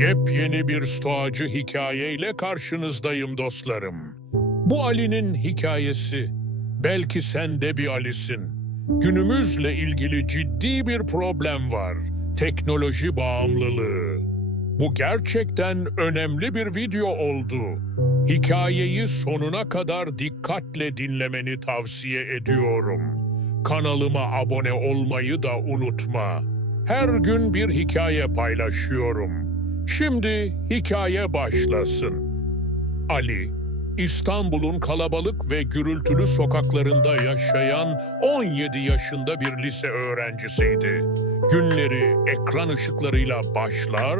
Yepyeni bir stoacı hikayeyle karşınızdayım dostlarım. Bu Ali'nin hikayesi. Belki sen de bir Ali'sin. Günümüzle ilgili ciddi bir problem var. Teknoloji bağımlılığı. Bu gerçekten önemli bir video oldu. Hikayeyi sonuna kadar dikkatle dinlemeni tavsiye ediyorum. Kanalıma abone olmayı da unutma. Her gün bir hikaye paylaşıyorum. Şimdi hikaye başlasın. Ali, İstanbul'un kalabalık ve gürültülü sokaklarında yaşayan 17 yaşında bir lise öğrencisiydi. Günleri ekran ışıklarıyla başlar,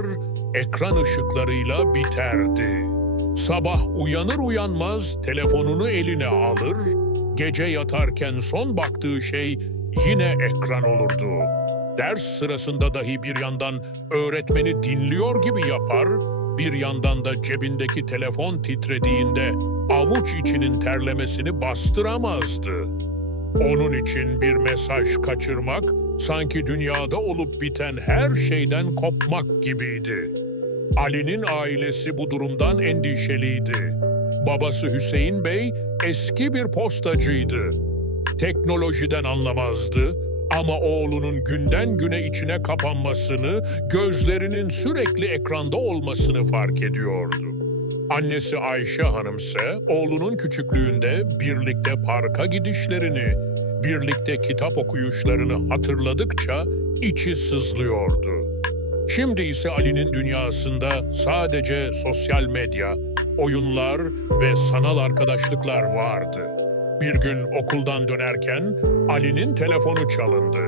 ekran ışıklarıyla biterdi. Sabah uyanır uyanmaz telefonunu eline alır, gece yatarken son baktığı şey yine ekran olurdu. Ders sırasında dahi bir yandan öğretmeni dinliyor gibi yapar, bir yandan da cebindeki telefon titrediğinde avuç içinin terlemesini bastıramazdı. Onun için bir mesaj kaçırmak, sanki dünyada olup biten her şeyden kopmak gibiydi. Ali'nin ailesi bu durumdan endişeliydi. Babası Hüseyin Bey eski bir postacıydı. Teknolojiden anlamazdı ama oğlunun günden güne içine kapanmasını, gözlerinin sürekli ekranda olmasını fark ediyordu. Annesi Ayşe Hanım ise oğlunun küçüklüğünde birlikte parka gidişlerini, birlikte kitap okuyuşlarını hatırladıkça içi sızlıyordu. Şimdi ise Ali'nin dünyasında sadece sosyal medya, oyunlar ve sanal arkadaşlıklar vardı. Bir gün okuldan dönerken Ali'nin telefonu çalındı.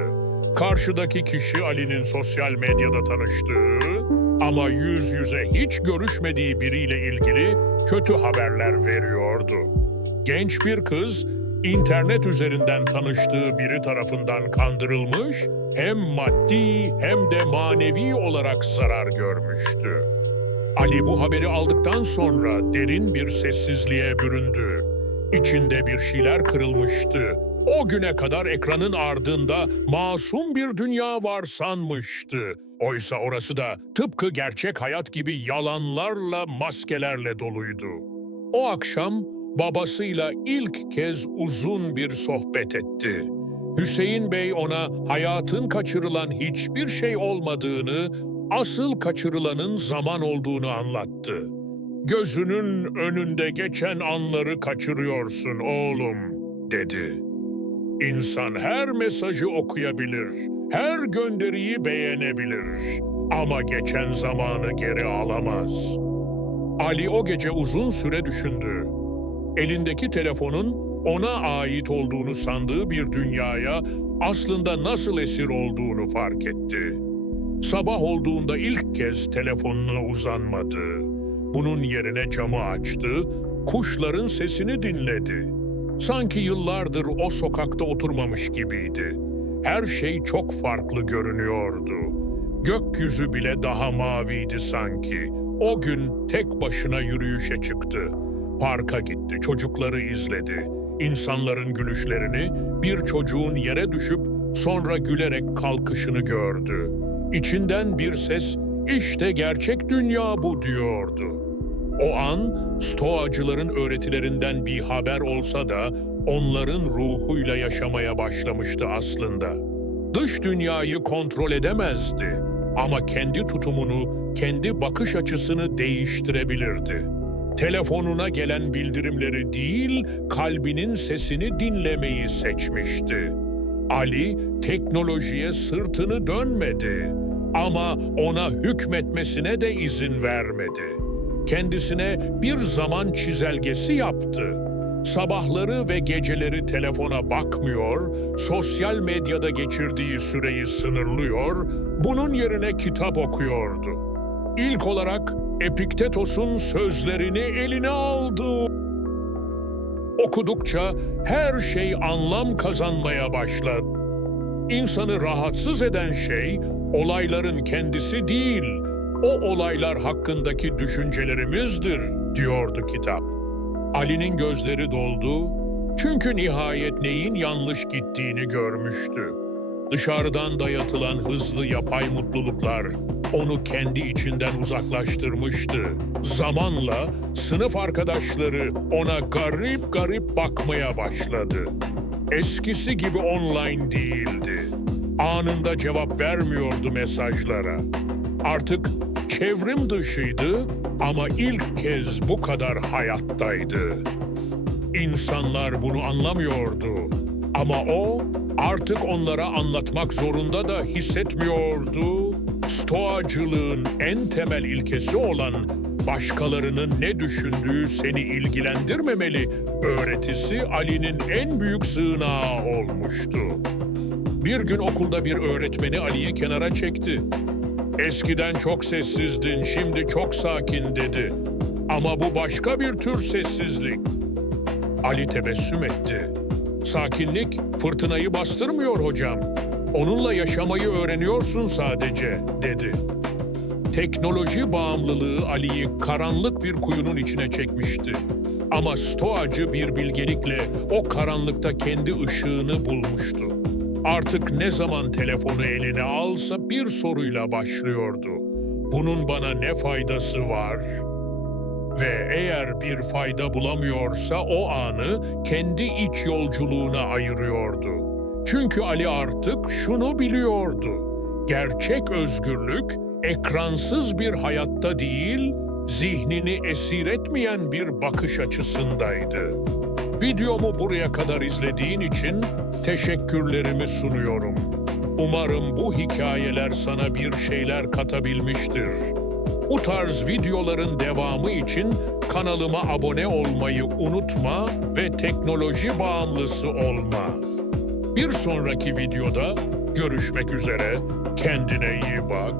Karşıdaki kişi Ali'nin sosyal medyada tanıştığı ama yüz yüze hiç görüşmediği biriyle ilgili kötü haberler veriyordu. Genç bir kız internet üzerinden tanıştığı biri tarafından kandırılmış, hem maddi hem de manevi olarak zarar görmüştü. Ali bu haberi aldıktan sonra derin bir sessizliğe büründü. İçinde bir şeyler kırılmıştı. O güne kadar ekranın ardında masum bir dünya var sanmıştı. Oysa orası da tıpkı gerçek hayat gibi yalanlarla, maskelerle doluydu. O akşam babasıyla ilk kez uzun bir sohbet etti. Hüseyin Bey ona hayatın kaçırılan hiçbir şey olmadığını, asıl kaçırılanın zaman olduğunu anlattı. "Gözünün önünde geçen anları kaçırıyorsun oğlum," dedi. "İnsan her mesajı okuyabilir, her gönderiyi beğenebilir ama geçen zamanı geri alamaz." Ali o gece uzun süre düşündü. Elindeki telefonun ona ait olduğunu sandığı bir dünyaya aslında nasıl esir olduğunu fark etti. Sabah olduğunda ilk kez telefonuna uzanmadı. Bunun yerine camı açtı, kuşların sesini dinledi. Sanki yıllardır o sokakta oturmamış gibiydi. Her şey çok farklı görünüyordu. Gökyüzü bile daha maviydi sanki. O gün tek başına yürüyüşe çıktı. Parka gitti, çocukları izledi. İnsanların gülüşlerini, bir çocuğun yere düşüp sonra gülerek kalkışını gördü. İçinden bir ses, "İşte gerçek dünya bu," diyordu. O an, stoacıların öğretilerinden bir haber olsa da onların ruhuyla yaşamaya başlamıştı aslında. Dış dünyayı kontrol edemezdi ama kendi tutumunu, kendi bakış açısını değiştirebilirdi. Telefonuna gelen bildirimleri değil, kalbinin sesini dinlemeyi seçmişti. Ali, teknolojiye sırtını dönmedi ama ona hükmetmesine de izin vermedi. Kendisine bir zaman çizelgesi yaptı. Sabahları ve geceleri telefona bakmıyor, sosyal medyada geçirdiği süreyi sınırlıyor, bunun yerine kitap okuyordu. İlk olarak Epiktetos'un sözlerini eline aldı. Okudukça her şey anlam kazanmaya başladı. İnsanı rahatsız eden şey olayların kendisi değil, o olaylar hakkındaki düşüncelerimizdir, diyordu kitap. Ali'nin gözleri doldu, çünkü nihayet neyin yanlış gittiğini görmüştü. Dışarıdan dayatılan hızlı yapay mutluluklar, onu kendi içinden uzaklaştırmıştı. Zamanla sınıf arkadaşları ona garip garip bakmaya başladı. Eskisi gibi online değildi. Anında cevap vermiyordu mesajlara. Artık çevrim dışıydı ama ilk kez bu kadar hayattaydı. İnsanlar bunu anlamıyordu ama o artık onlara anlatmak zorunda da hissetmiyordu. Stoacılığın en temel ilkesi olan başkalarının ne düşündüğü seni ilgilendirmemeli öğretisi Ali'nin en büyük sığınağı olmuştu. Bir gün okulda bir öğretmeni Ali'yi kenara çekti. "Eskiden çok sessizdin, şimdi çok sakin," dedi. "Ama bu başka bir tür sessizlik." Ali tebessüm etti. "Sakinlik fırtınayı bastırmıyor hocam. Onunla yaşamayı öğreniyorsun sadece," dedi. Teknoloji bağımlılığı Ali'yi karanlık bir kuyunun içine çekmişti. Ama stoacı bir bilgelikle o karanlıkta kendi ışığını bulmuştu. Artık ne zaman telefonu eline alsa bir soruyla başlıyordu. "Bunun bana ne faydası var?" Ve eğer bir fayda bulamıyorsa o anı kendi iç yolculuğuna ayırıyordu. Çünkü Ali artık şunu biliyordu: gerçek özgürlük ekransız bir hayatta değil, zihnini esir etmeyen bir bakış açısındaydı. Videomu buraya kadar izlediğin için teşekkürlerimi sunuyorum. Umarım bu hikayeler sana bir şeyler katabilmiştir. Bu tarz videoların devamı için kanalıma abone olmayı unutma ve teknoloji bağımlısı olma. Bir sonraki videoda görüşmek üzere, kendine iyi bak.